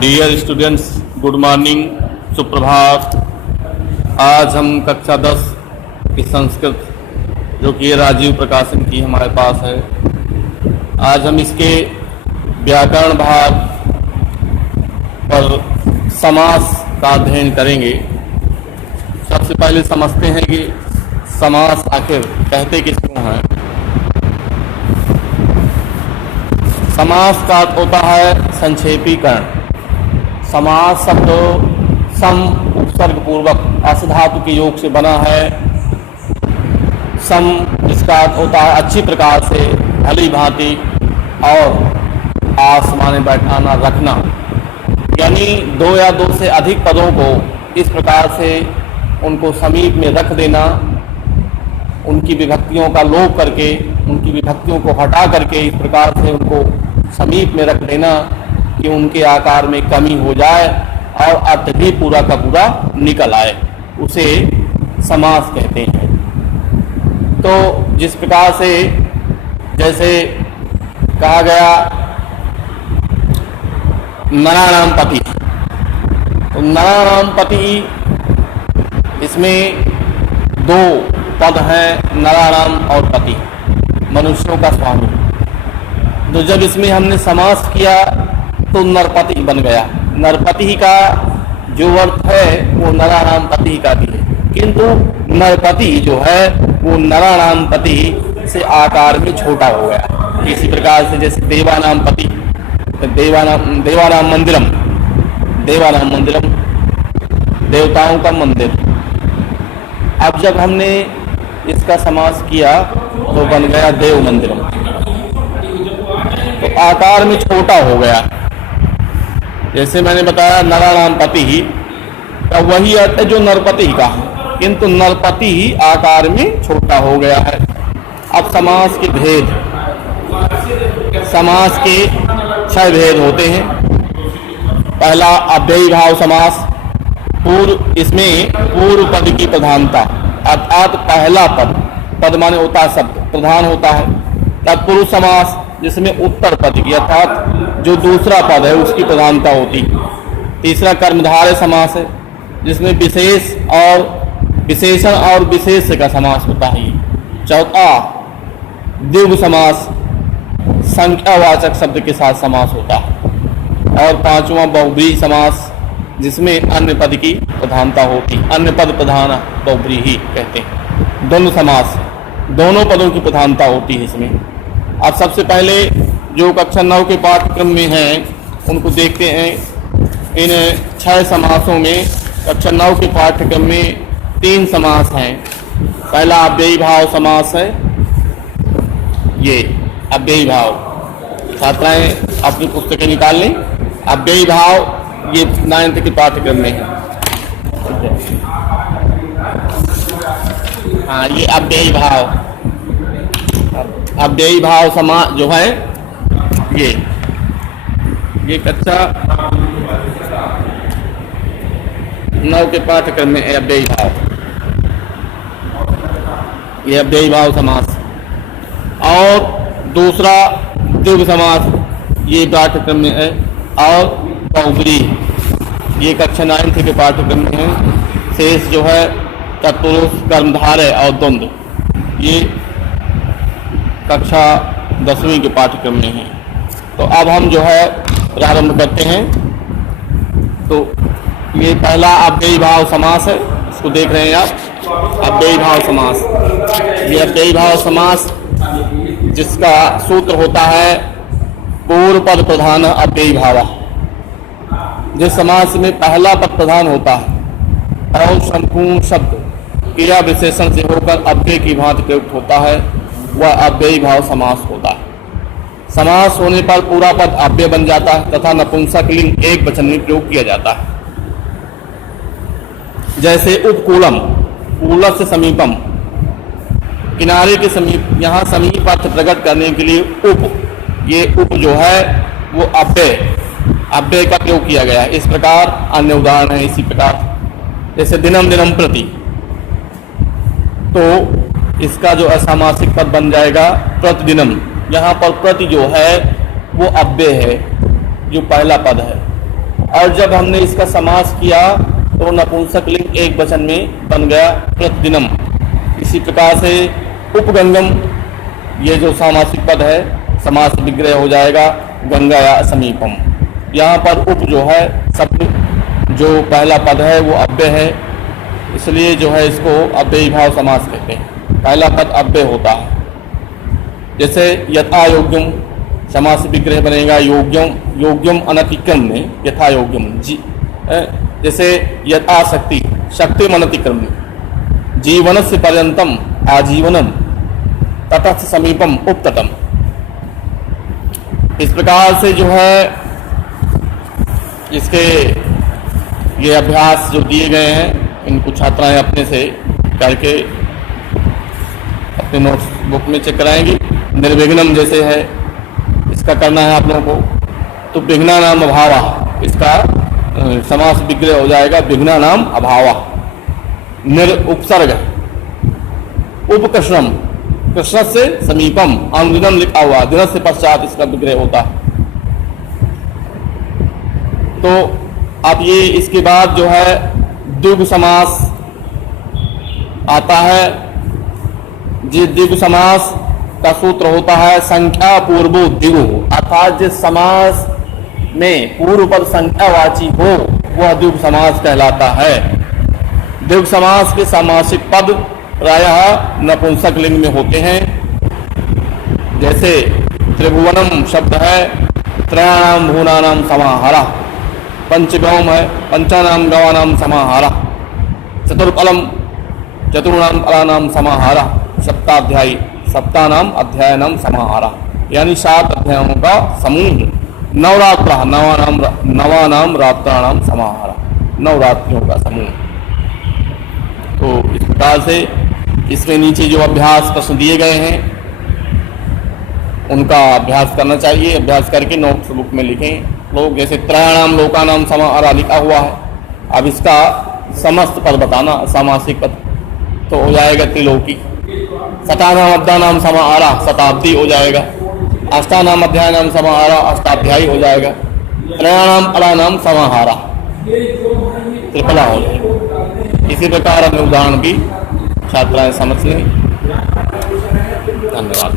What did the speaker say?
Dear students, good morning, सुप्रभात। आज हम कक्षा 10 की संस्कृत, जो कि राजीव प्रकाशन की हमारे पास है, आज हम इसके व्याकरण भाग पर समास का अध्ययन करेंगे। सबसे पहले समझते हैं कि समास आखिर कहते किसको हैं। समास का अर्थ होता है संक्षेपीकरण। समास शब्द सम उपसर्ग पूर्वक अस धातु के योग से बना है। सम इसका अर्थ होता है अच्छी प्रकार से, भली भांति और आसमाने बैठाना, रखना, यानी दो या दो से अधिक पदों को इस प्रकार से उनको समीप में रख देना, उनकी विभक्तियों का लोप करके, उनकी विभक्तियों को हटा करके इस प्रकार से उनको समीप में रख देना कि उनके आकार में कमी हो जाए और अर्थ भी पूरा का पूरा निकल आए, उसे समास कहते हैं। तो जिस प्रकार से जैसे कहा गया नराणाम पति, तो नराणाम पति, इसमें दो पद हैं, नराणाम और पति, मनुष्यों का स्वामी। तो जब इसमें हमने समास किया तो नरपति बन गया। नरपति का जो अर्थ है वो नराणाम पति का भी है, किंतु नरपति जो है वो नराणाम पति से आकार में छोटा हो गया। इसी प्रकार से जैसे देवानाम पति, देवानाम मंदिरम, देवानाम मंदिरम, देवताओं का मंदिर। अब जब हमने इसका समास किया तो बन गया देव मंदिरम, तो आकार में छोटा हो गया। जैसे मैंने बताया नराणाम पति ही का वही अर्थ है जो नरपति का है, किंतु नरपति ही आकार में छोटा हो गया है। अब समास के भेद, समास के 6 भेद होते हैं। पहला अव्ययी भाव समास। इसमें पूर्व पद की प्रधानता, अर्थात पहला पद, पद माने होता है शब्द, प्रधान होता है। तत्पुरुष समास, जिसमें उत्तर पद की अर्थात जो दूसरा पद है उसकी प्रधानता होती। तीसरा कर्मधारय समास है, जिसमें विशेष और विशेषण और विशेष्य का समास होता है। चौथा द्विगु समास, संख्यावाचक शब्द के साथ समास होता है। और पांचवा बहुब्रीहि समास, जिसमें अन्य पद की प्रधानता होती, अन्य पद प्रधान बहुब्रीहि कहते हैं। द्वंद्व समास, दोनों पदों की प्रधानता होती है इसमें। अब सबसे पहले जो कक्षा 9 के पाठ्यक्रम में हैं उनको देखते हैं। इन 6 समासों में कक्षा 9 के पाठ्यक्रम में 3 समास हैं। पहला अव्ययी भाव समास है, ये अव्ययी भाव, छात्राएं अपनी पुस्तकें निकाल लें। अव्ययी भाव ये 9th के पाठ्यक्रम में है। हाँ, ये अव्ययी भाव, अव्ययी भाव समास जो है ये कक्षा 9 के पाठ्यक्रम में है अव्ययी भाव, ये अव्ययी भाव समास। और दूसरा द्विगु समास, ये पाठ्यक्रम में है। और बहुब्रीहि, ये कक्षा 9th के पाठ्यक्रम में है। शेष जो है तत्पुरुष, कर्मधारय और द्वंद्व, ये कक्षा 10वीं के पाठ्यक्रम में है। तो अब हम जो है प्रारंभ करते हैं। तो ये पहला अव्ययी भाव समास है, इसको देख रहे हैं आप, अव्ययी भाव समास। ये अव्ययी भाव समास जिसका सूत्र होता है पूर्व पद प्रधान अव्ययी भाव। जिस समास में पहला पद प्रधान होता है और संपूर्ण शब्द क्रिया विशेषण से होकर अव्यय की भांति प्रयुक्त होता है, वह अव्ययी भाव समास होता है। समास होने पर पूरा पद अव्यय बन जाता है तथा नपुंसक लिंग एक वचन में प्रयोग किया जाता है। जैसे उपकूलम, कूलस से समीपम, किनारे के समीप, यहाँ समीप अर्थ प्रकट करने के लिए उप, ये उप जो है वो अव्यय का प्रयोग किया गया है। इस प्रकार अन्य उदाहरण है इसी प्रकार, जैसे दिनम दिनम प्रति, तो इसका जो असामासिक पद बन जाएगा प्रतिदिनम। यहाँ पर प्रति जो है वो अव्यय है, जो पहला पद है, और जब हमने इसका समास किया तो नपुंसक लिंग एक वचन में बन गया प्रतिदिनम। इसी प्रकार से उपगंगम, ये जो सामासिक पद है, समास विग्रह हो जाएगा गंगा या समीपम। यहाँ पर उप जो है शब्द, जो पहला पद है वो अव्यय है, इसलिए जो है इसको अव्ययी भाव समास कहते हैं। पहला पद अव्यय होता है। जैसे यथा योग्यम, समास विग्रह बनेगा योग्यम, योग्यम अनतिक्रम में यथा योग्यम जी। जैसे यथा शक्ति, शक्ति अनतिक्रम में, जीवन से पर्यंतम आजीवनम, तटस्थ समीपम उपतटम। इस प्रकार से जो है इसके ये अभ्यास जो दिए गए हैं, इनको छात्राएं अपने से करके अपने नोट्स बुक में चेक कराएंगी। निर्विघ्नम जैसे है, इसका करना है आप लोगों को। तो विघ्ना नाम अभावा, इसका समास विग्रह हो जाएगा विघ्ना नाम अभावा। निर उपसर्ग, उपकृष्णम, कृष्ण से समीपम, अनुदिनम लिखा हुआ, दिन से पश्चात इसका विग्रह होता है। तो अब ये इसके बाद जो है द्विगु समास आता है। जिस द्विगु समास का सूत्र होता है संख्या पूर्वो द्विगु, अर्थात जिस समास में पूर्व पद संख्यावाची हो वह द्विगु समास कहलाता है। द्विगु समास के सामासिक पद प्रायः नपुंसक लिंग में होते हैं। जैसे त्रिभुवनम शब्द है, त्रयाणाम भुवनानाम समाहारा, पंचगौम है, पंचानाम गवानाम समाहारा, चतुर्फलम चतुर्णाम फलानाम समाहारा, सप्ताध्यायी सप्तानाम अध्यायनाम समाहारा, यानी 7 अध्यायों का समूह। नवरात्र, नवानाम रात्राणाम समाहारा, नवरात्रियों का समूह। तो इस प्रकार से इसमें नीचे जो अभ्यास प्रश्न दिए गए हैं उनका अभ्यास करना चाहिए। अभ्यास करके नोट्स बुक में लिखें लोग। जैसे त्रयाणाम लोकानाम समाहारा लिखा हुआ है, अब इसका समस्त पद बताना, सामासिक पद तो हो जाएगा त्रिलोकी। शतानाम अब्दानाम समाहारा, शताब्दी हो जाएगा। अष्टानाम अध्यायनाम समाहारा, अष्टाध्यायी हो जाएगा। त्रयाणाम फलानाम समाहारा, त्रिफला हो जाएगा। इसी प्रकार अपने उदाहरण भी छात्राएं समझ लें। धन्यवाद।